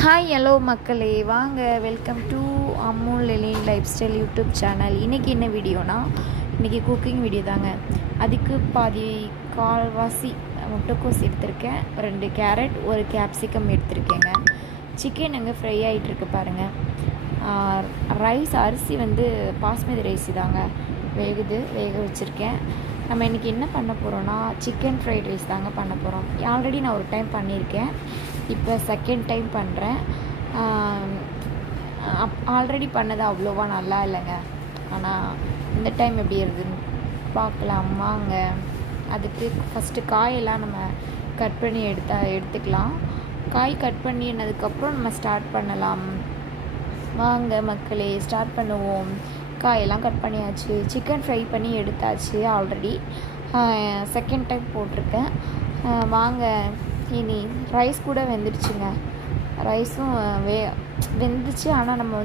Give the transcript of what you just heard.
Hi hello மக்களே, வாங்க welcome to அம்முல் லெலின் லைஃப் ஸ்டைல் யூடியூப் சேனல். இன்றைக்கி என்ன வீடியோனா, இன்றைக்கி குக்கிங் வீடியோ தாங்க. அதுக்கு பாதி கால்வாசி முட்டைக்கோஸ் எடுத்திருக்கேன், 2 கேரட், 1 கேப்சிகம் எடுத்திருக்கேங்க. சிக்கன் அங்கே ஃப்ரை ஆகிட்டுருக்கு பாருங்கள். ரைஸ் அரிசி பாஸ்மதி ரைஸ் தாங்க வேக வச்சுருக்கேன். நம்ம இன்றைக்கி என்ன பண்ண போகிறோன்னா, சிக்கன் ஃப்ரைட் ரைஸ் தாங்க பண்ண போகிறோம். ஆல்ரெடி நான் ஒரு டைம் பண்ணியிருக்கேன், இப்போ செகண்ட் டைம் பண்ணுறேன். ஆல்ரெடி பண்ணது அவ்வளோவா நல்லா இல்லைங்க, ஆனால் இந்த டைம் எப்படி இருக்குதுன்னு பார்க்கலாம் வாங்க. அதுக்கு ஃபஸ்ட்டு காயெல்லாம் நம்ம கட் பண்ணி எடுத்துக்கலாம். காய் கட் பண்ணினதுக்கப்புறம் நம்ம ஸ்டார்ட் பண்ணலாம். வாங்க மக்களே, ஸ்டார்ட் பண்ணுவோம். காயெல்லாம் கட் பண்ணியாச்சு, சிக்கன் ஃப்ரை பண்ணி எடுத்தாச்சு. ஆல்ரெடி செகண்ட் டைம் போட்டிருக்கேன். வாங்க, இனி ரைஸ் கூட வெந்துடுச்சுங்க. ரைஸும் வெந்துச்சு, ஆனால் நம்ம